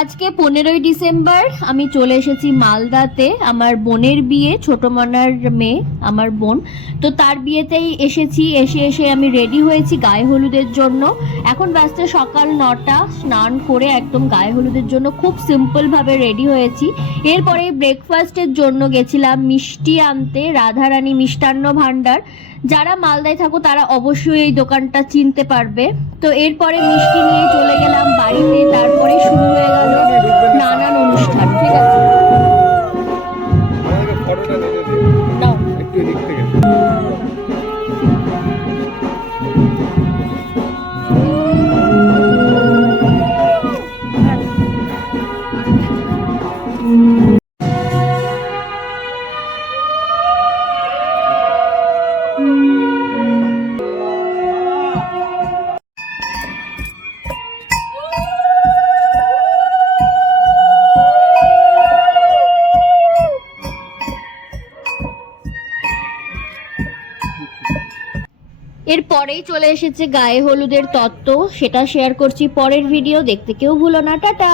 আজকে 15ই ডিসেম্বর আমি চলে এসেছি মালদাতে। আমার বোনের বিয়ে, ছোট মনার মেয়ে আমার বোন, তো তার বিয়েতেই এসেছি। এসে আমি রেডি হয়েছি গায়ে হলুদের জন্য। এখন বাজতে সকাল 9টা। স্নান করে একদম গায়ে হলুদের জন্য খুব সিম্পলভাবে রেডি হয়েছি। এরপরে ব্রেকফাস্টের জন্য গেছিলাম মিষ্টি আনতে, রাধারানী মিষ্টান্ন ভাণ্ডার। যারা মালদায় থাকো তারা অবশ্যই এই দোকানটা চিনতে পারবে। তো এরপরে মিষ্টি নিয়ে চলে গেলাম বাড়িতে। তারপরে শুরু হয়ে গেল নানান অনুষ্ঠান। ঠিক আছে, নাও। এরপরেই চলে এসেছে গায়ে হলুদের তত্ত্ব, সেটা শেয়ার করছি পরের ভিডিও। দেখতে কেউ ভুলো না। টাটা।